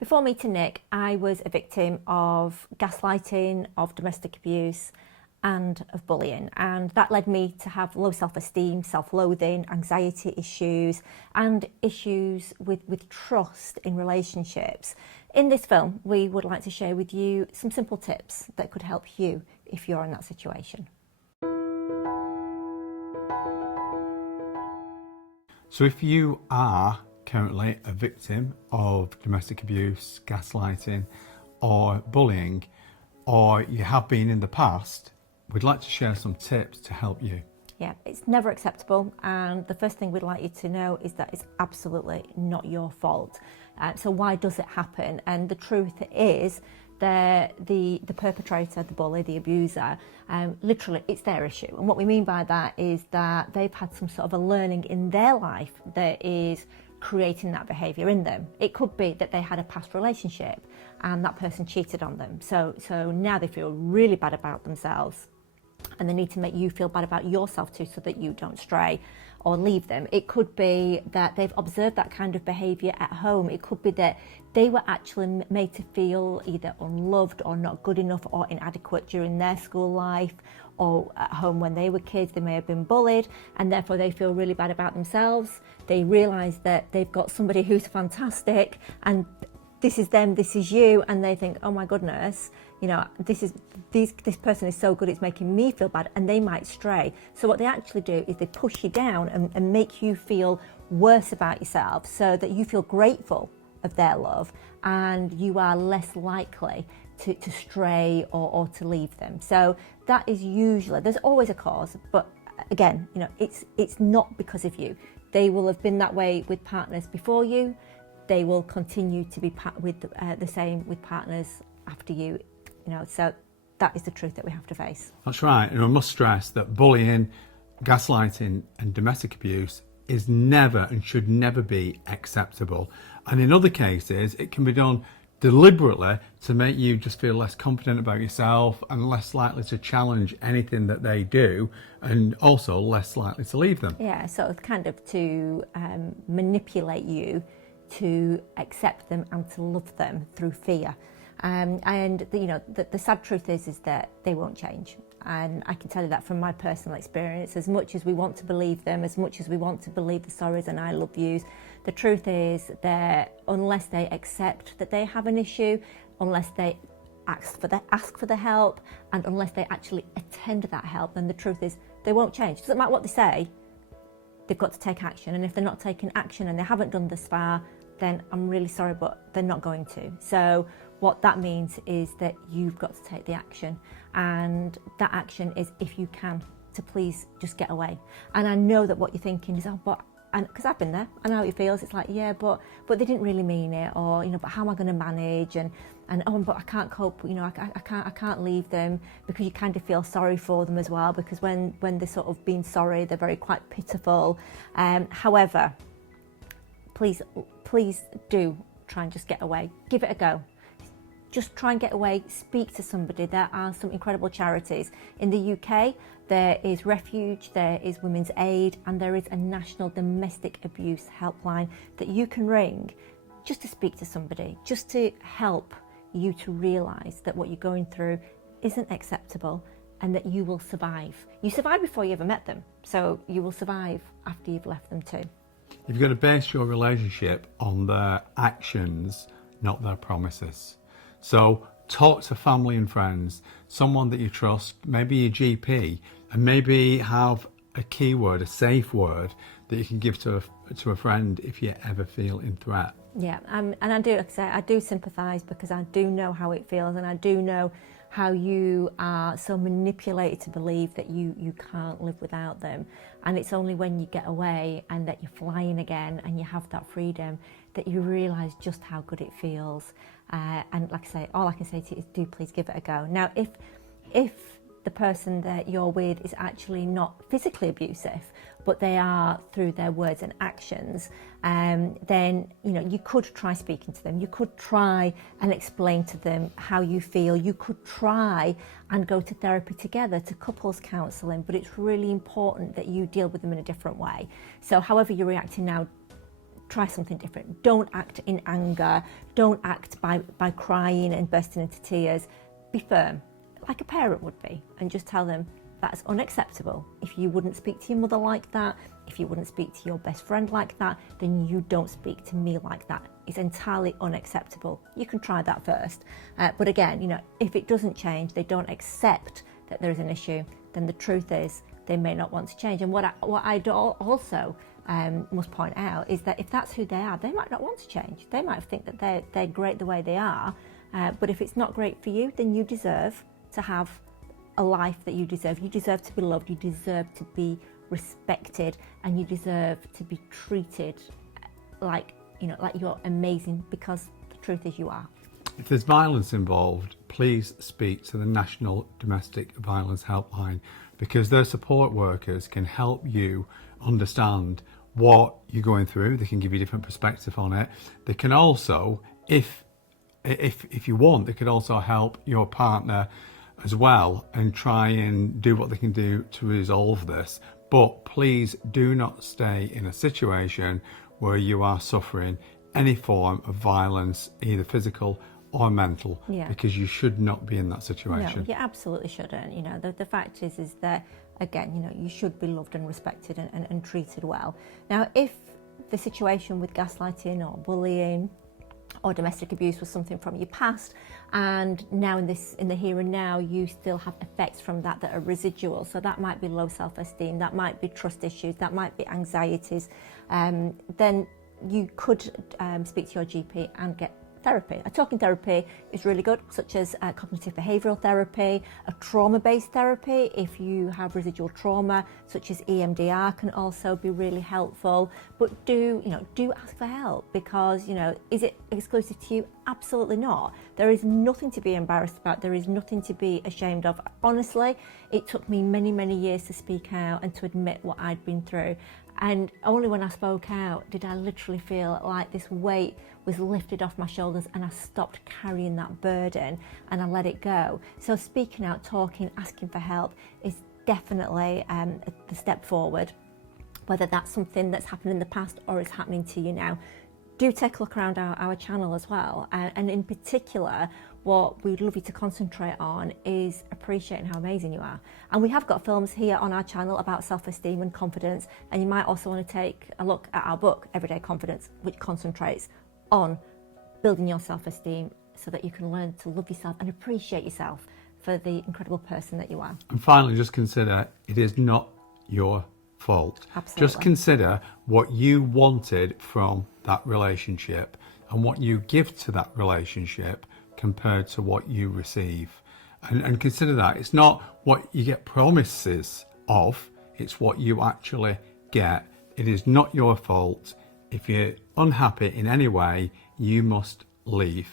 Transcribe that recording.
Before meeting Nick, I was a victim of gaslighting, of domestic abuse and of bullying, and that led me to have low self-esteem, self-loathing, anxiety issues and issues with trust in relationships. In this film, we would like to share with you some simple tips that could help you if you're in that situation. So if you are currently a victim of domestic abuse, gaslighting or bullying, or you have been in the past, we'd like to share some tips to help you. Yeah, it's never acceptable, and the first thing we'd like you to know is that it's absolutely not your fault. So why does it happen? And the truth is that the perpetrator, the bully, the abuser, literally it's their issue. And what we mean by that is that they've had some sort of a learning in their life that is creating that behaviour in them. It could be that they had a past relationship and that person cheated on them. So now they feel really bad about themselves, and they need to make you feel bad about yourself too, so that you don't stray or leave them. It could be that they've observed that kind of behaviour at home. It could be that they were actually made to feel either unloved or not good enough or inadequate during their school life, or at home when they were kids they may have been bullied, and therefore they feel really bad about themselves. They realise that they've got somebody who's fantastic and this is them, this is you, and they think, oh my goodness, you know, this person is so good, it's making me feel bad, and they might stray. So what they actually do is they push you down and make you feel worse about yourself, so that you feel grateful of their love and you are less likely to stray or to leave them. So that is usually, there's always a cause, but again, you know, it's not because of you. They will have been that way with partners before you. They will continue to be the same with partners after you, you know, so that is the truth that we have to face. That's right, and I must stress that bullying, gaslighting and domestic abuse is never and should never be acceptable. And in other cases, it can be done deliberately to make you just feel less confident about yourself and less likely to challenge anything that they do, and also less likely to leave them. Yeah, sort of kind of to manipulate you to accept them and to love them through fear. And you know, the sad truth is that they won't change. And I can tell you that from my personal experience. As much as we want to believe them, as much as we want to believe the sorries and I love yous, the truth is that unless they accept that they have an issue, unless they ask for the help, and unless they actually attend that help, then the truth is they won't change. It doesn't matter what they say, they've got to take action. And if they're not taking action and they haven't done this far, then I'm really sorry, but they're not going to. So what that means is that you've got to take the action, and that action is, if you can, to please just get away. And I know that what you're thinking is, oh, but, and because I've been there, I know how it feels. It's like, yeah, but they didn't really mean it, or you know, but how am I going to manage? And oh, but I can't cope. You know, I can't leave them, because you kind of feel sorry for them as well, because when they're sort of being sorry, they're very quite pitiful. However, please do try and just get away. Give it a go. Just try and get away, speak to somebody. There are some incredible charities. In the UK, there is Refuge, there is Women's Aid, and there is a National Domestic Abuse Helpline that you can ring just to speak to somebody, just to help you to realise that what you're going through isn't acceptable and that you will survive. You survived before you ever met them, so you will survive after you've left them too. You've got to base your relationship on their actions, not their promises. So talk to family and friends, someone that you trust, maybe your GP, and maybe have a keyword, a safe word that you can give to a friend if you ever feel in threat. Yeah, and I do, like I say, I do sympathise, because I do know how it feels, and I do know how you are so manipulated to believe that you can't live without them. And it's only when you get away and that you're flying again and you have that freedom that you realise just how good it feels. And like I say, all I can say to you is do please give it a go. Now, if the person that you're with is actually not physically abusive, but they are through their words and actions, then you know, you could try speaking to them. You could try and explain to them how you feel. You could try and go to therapy together, to couples counselling, but it's really important that you deal with them in a different way. So however you're reacting now, try something different. Don't act in anger. Don't act by crying and bursting into tears. Be firm, like a parent would be, and just tell them that's unacceptable. If you wouldn't speak to your mother like that, if you wouldn't speak to your best friend like that, then you don't speak to me like that. It's entirely unacceptable. You can try that first. But again, you know, if it doesn't change, they don't accept that there is an issue, then the truth is they may not want to change. And what I also must point out is that if that's who they are, they might not want to change. They might think that they're great the way they are, but if it's not great for you, then you deserve to have a life that you deserve. You deserve to be loved, you deserve to be respected, and you deserve to be treated like, you know, like you're amazing, because the truth is you are. If there's violence involved, please speak to the National Domestic Violence Helpline, because their support workers can help you understand what you're going through. They can give you a different perspective on it. They can also, if you want, they could also help your partner as well and try and do what they can do to resolve this. But please do not stay in a situation where you are suffering any form of violence, either physical or mental, because you should not be in that situation. No, you absolutely shouldn't. You know, the fact is that, again, you know, you should be loved and respected and treated well. Now, if the situation with gaslighting or bullying or domestic abuse was something from your past, and now in the here and now you still have effects from that are residual, so that might be low self-esteem, that might be trust issues, that might be anxieties, then you could speak to your GP and get therapy. A talking therapy is really good, such as cognitive behavioural therapy, a trauma-based therapy. If you have residual trauma, such as EMDR, can also be really helpful. But do ask for help, because, you know, is it exclusive to you? Absolutely not. There is nothing to be embarrassed about. There is nothing to be ashamed of. Honestly, it took me many, many years to speak out and to admit what I'd been through. And only when I spoke out did I literally feel like this weight was lifted off my shoulders, and I stopped carrying that burden and I let it go. So speaking out, talking, asking for help is definitely the step forward, whether that's something that's happened in the past or is happening to you now. Do take a look around our channel as well, and in particular, what we'd love you to concentrate on is appreciating how amazing you are. And we have got films here on our channel about self-esteem and confidence, and you might also want to take a look at our book, Everyday Confidence, which concentrates on building your self-esteem so that you can learn to love yourself and appreciate yourself for the incredible person that you are. And finally, just consider it is not your fault. Absolutely. Just consider what you wanted from that relationship and what you give to that relationship compared to what you receive. And consider that it's not what you get promises of, it's what you actually get. It is not your fault. If you're unhappy in any way, you must leave.